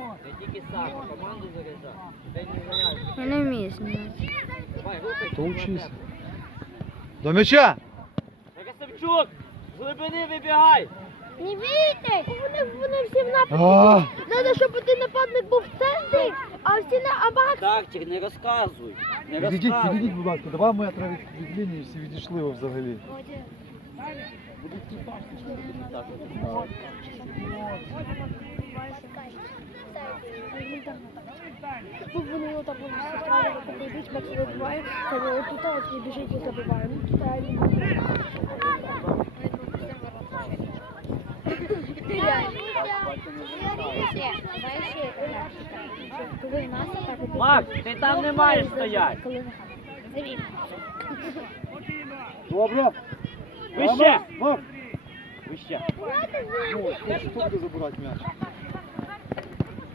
Не тільки сам, команду заряджав. Ти не заряджаєш. Я не вмію знімати. Давай, рухай. То учись. До м'яча! Ростовчук, з глибини вибігай. Не бійте! Вони, вони всі в нападі. А, Треба, щоб один нападник був в центрі, а всі на а Тактик, не розказуй. Не відійдіть, розказуй. відійдіть, будь ласка, два метри від, від лінії всі відійшли ви взагалі. Так, от. Тут вони його так побіжить, Макс вибиває, та його тут ось не біжить і забиває. Ну, тут реально. Макс, ти там не маєш стояти. Добре. Вище. Вище. ну, хто хто буде забирати м'яч?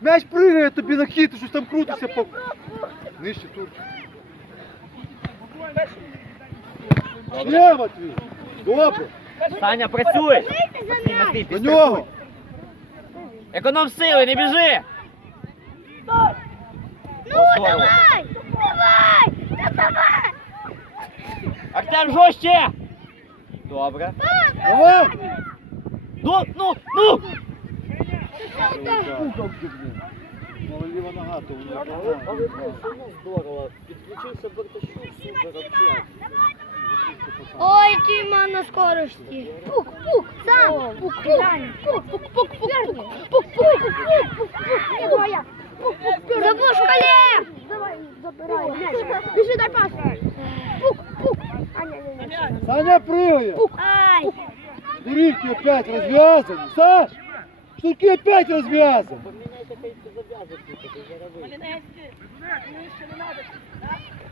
М'яч пригає тобі на хід, ти щось там крутишся по... Нижче турчик. Є, Матвій! Добре! Саня, працюй! Матвій, Матвій, До нього! Економ сили, не біжи! Ну, давай! Давай! Давай! Артем, жорстче! Добре. Давай! Ну, ну, ну! Ліва нога, то Але здорово. Підключився Барташук, супер. Ой, Тима на скорости. Пук, пук, сам. Пук, пук, пук, пук, пук, пук, пук, пук, пук, пук, пук, пук, пук. Пук, пук, Забушка, Лев! Давай, забирай. Бежи, дай пас. Пук, пук. А, не, не, не. Саня прыгает! Ай. Штуки опять развязан. Поменяйте кольцо завязывайте, это заработает. Малинецкий, ну еще не надо.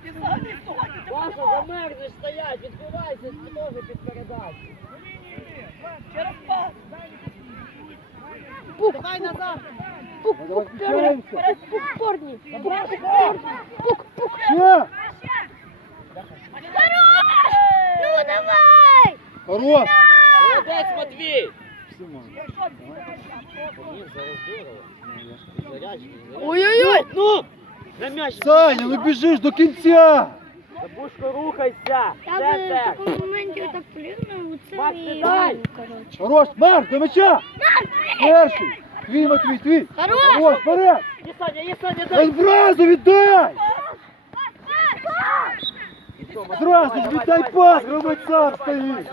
Ты сами сходи, ты Ваша, замерзнеш стоять, відбивайся, ти може під передачу. Через пас. Пух. Давай назад. Пук, пук, вперед, вперед, пук, порні. Пук, пук. Все. Хорош! Ну давай! Хорош! Молодець, Матвій! Все можна. Ой-ой-ой! Ну! На м'яч! Саня, ну бежишь до кінця! Забушко, рухайся! Я би в такому моменті так плюнув, це коротше. Хорош! Марк, до мяча! Перший! Твій, Матвій, твій! Хорош! Хорош, вперед! Є Саня, є Саня, дай! Одразу віддай! Зразу ж віддай пас, громадь сам стоїть!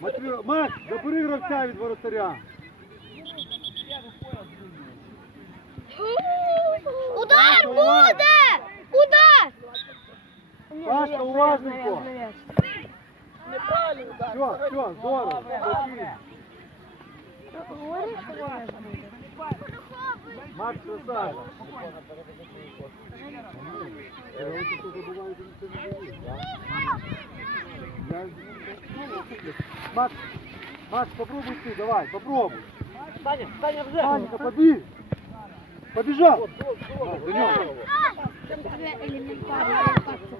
Матвій, Макс, забери гравця від воротаря! Удар буде! Удар! Пашка, уважненько! Все, все, здорово! спокійно. Макс, красавчик! Макс, Макс, попробуй ты, давай, попробуй. Саня, Саня вже! Санька, побеги. Побежал.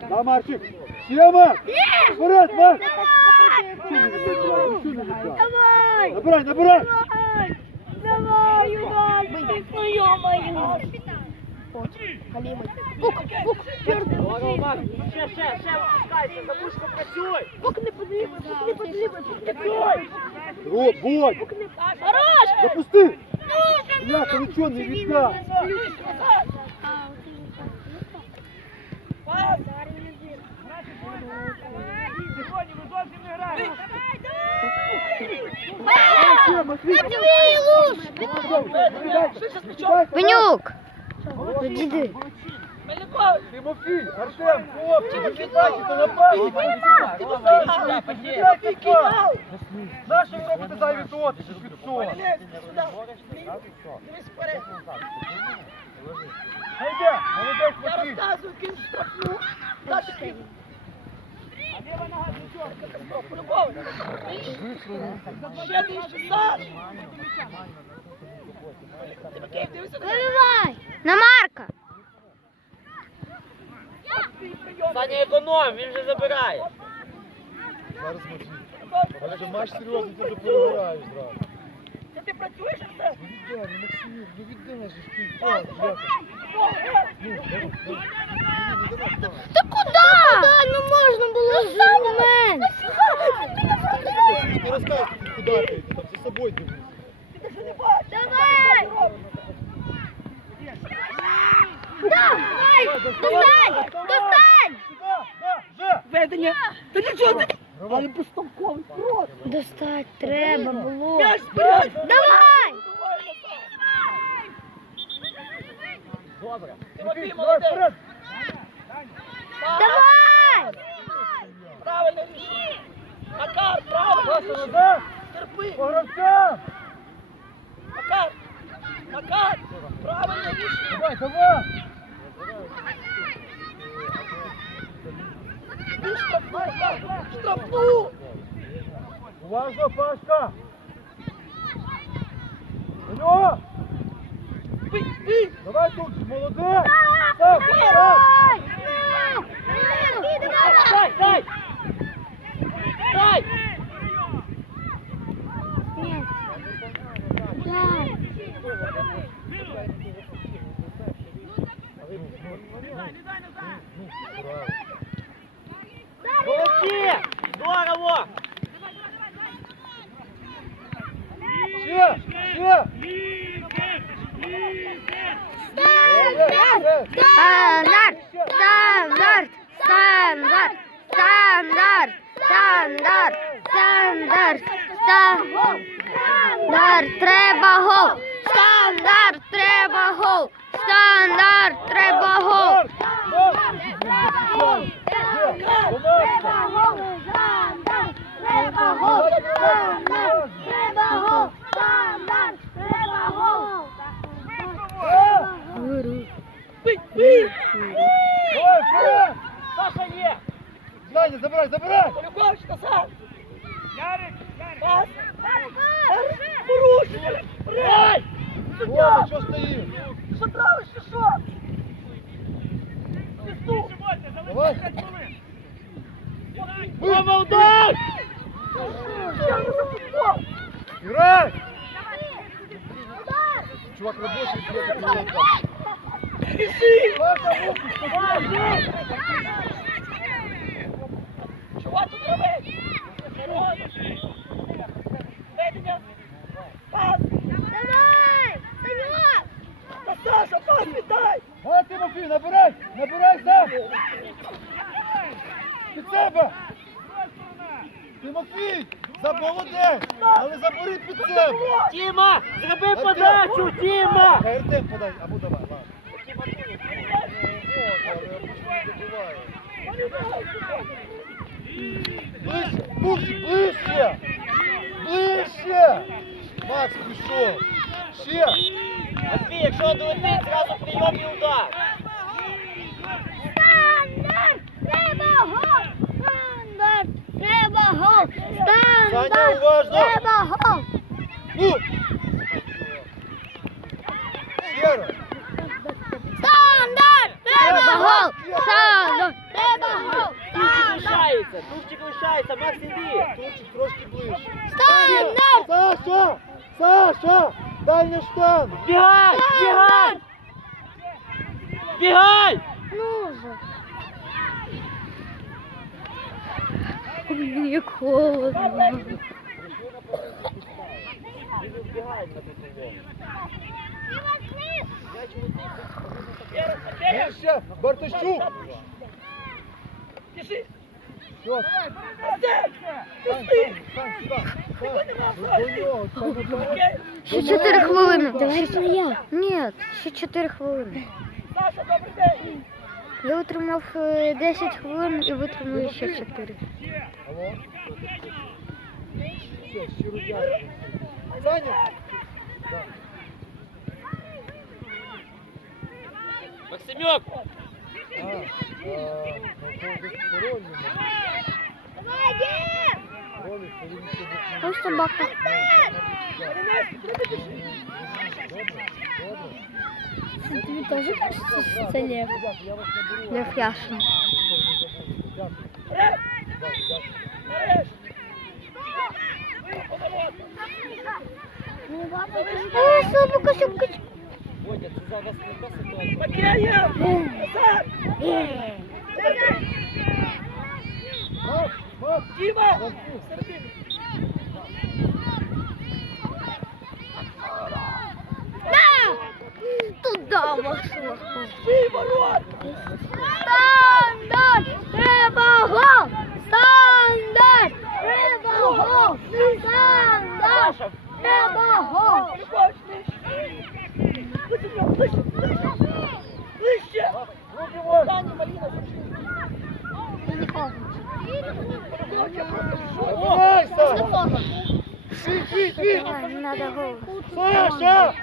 Да, Марчик. Сема! Вперед, Марк! Ничего не знаю, Настя, знайома. Халімий. Бук, бук, Ще, ще, ще, пускайся, забушка працюй. Бук не подлівай, бук не подлівай, бук не подлівай. О, бой! Хорош! Запусти! Я, ти нічого не віддав. Пас! Наші бойці! Виході, ви зовсім не граєте! Давай, давай! Пенюк! Діди! Тимофій, Артем, хлопці, ви кидайте, то? Молодець, Я розказую, ким штрафну. Вибивай! На Марка! Саня економ, він вже забирає. Зараз Матвій. Але вже матч серйозний, ти вже перегораєш зразу. Це ти працюєш все? Ну віддай, ну ну віддай же ж ти. Ну, Ну. Та куди? Куди? Ну можна було за мене. Не розказуй, куди ти, там за собою дивись. Давай! Давай! Достань! Достань! Ведення. Та нічого не... Але безтолковий крот. Достать треба було. Давай! Добре. Молодець. Давай! Правильно рішення. Макар, правильно рішення. Терпи. По. Макар. Макар. Правильно рішення. Давай, давай. Ти штрафну. Макар. Уважно, Пашка. До нього. Бий. Давай тут, молодець. Став, став. Давай! Дай, дай. Дай. Нет. Дай. Молодці! Здорово! Ще, ще. Молодець, молодець. Стандарт! Стандарт! Стандарт! Стандарт! Стандарт! Стандарт! Стандарт! Треба гол! Стандарт! Треба гол! Стандарт! Треба гол! Треба гол! Стандарт! Треба гол! Стандарт! Треба гол! Бий, бий. Давай, вперед. Саша є. Саня, забирай, забирай. Полюбович назад. Ярик, Ярик. Пас. Порушення. Рей. О, Суддя. що стоїть? Що травиш, чи що? Свисту. Давай. Рома, удар! Я не запускав. Играй! Чувак рабочий, где-то приехал. Біжи. Паша, руки, вставай! Давай! Санек! Та Саша, Тимофій, набирай! Набирай! Під себе! Тимофій! За! Але забери під себе! Тіма! Зроби подачу, Тіма! Артем подай, або давай, ладно. Стандарт! Треба гол! Стандарт! Треба гол! Тушчик Стандарт! лишається, Тушчик лишається, Макс іди. Тучик трошки ближче. Стандарт! Саша! Саша! Дальня штанг! Бігай, бігай! Бігай! Ну же! Ой, як холодно. Сань, до нього, Сань, до нього. Окей. Ще 4 хвилини. Давай я. Ні, ще 4 хвилини. Саша, добрий день. Я витримав е, 10 хвилин і витримую ще 4. Алло? Все, Максимюк! Ось собака. Тобі теж кажеться, лев. Лев Яшин. Діма! Туда вошла. Ворот! Стандарт! Треба гол! Стандарт! Треба гол! Стандарт! Треба гол! Любов, ближче! Ближче, ближче! Ближче! Руки вон. Саня, Маліна. Саша!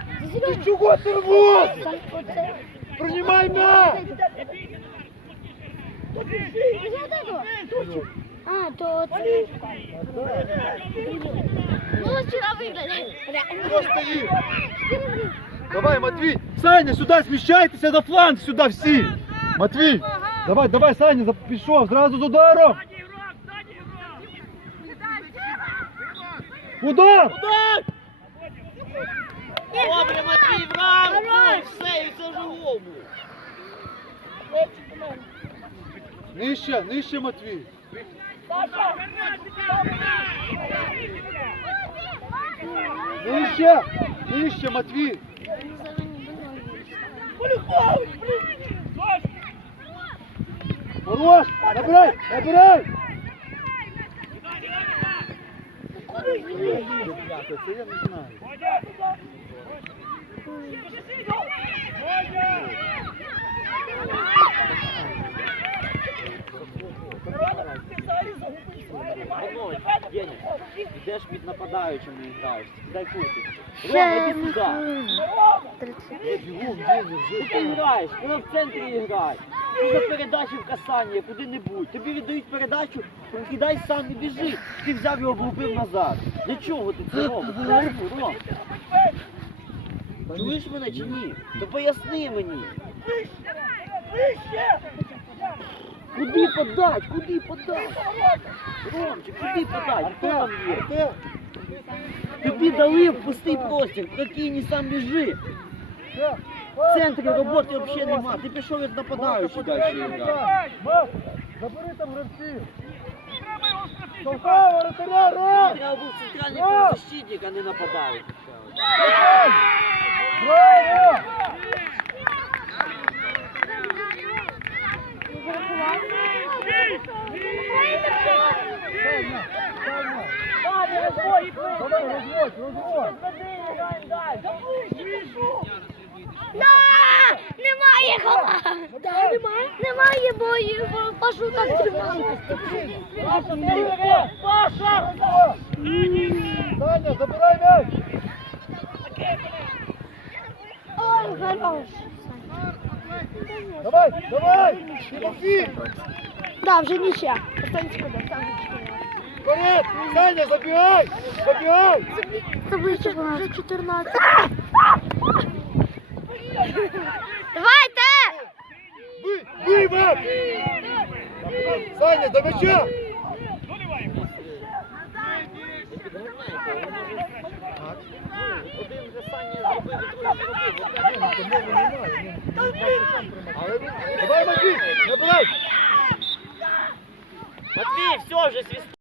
Чого тормоз? Принимай мяч! А, то це. Ну, вчора виграли. Кто стоит? Давай, Матвей! Саня, сюда смещайтеся на фланг, сюда всі! Матвій! Давай, давай, Саня, за- пішов, зразу з ударом! Удар! Удар! Добре, Матвій, в рамку! Все, і гол був. Нижче, нижче, Матвій! Нижче! Нижче, Матвій! Хорош! Набирай! Набирай! Ребята, це я не знаю. Йдеш під нападаючим і граєш. Дай курти. Рома, іди сюди. Ти граєш, вона в центрі грає. Ти за передачі в касання, куди-небудь. Тобі віддають передачу, прокидай сам і біжи. Ти взяв його, влупив назад. Для чого ти це робиш? Ром. Чуєш мене чи ні? То поясни мені. Ближче! Куди подать? Куди подать? Ромчик, куди подать? Хто там є? Тобі дали в пустий простір, прокинь і сам біжи. В центрі роботи взагалі нема. Ти пішов як нападаючий далі забери там гравців. Толкай, воротаря, раз! Треба був центральний Раз! полузащитник, а не нападаючий. Браво! Саня, Саня. Саня, розводь, ближче! Давай, розводь, розводь. На! Немає! Немає? Бою, пашу. Паша! Саня, забирай мяч! Ой, хорош. Давай, давай! Тимофей! Да, вже нічия. Останься куди, там Вперед! Саня, забегай! Забегай! Це вже 14. Давайте! Бий! Бий, Мак! Саня, до мяча! Один вже Саня зробив, другий зробив. Давай, Матвей! набирай! Матвій, все вже свіст.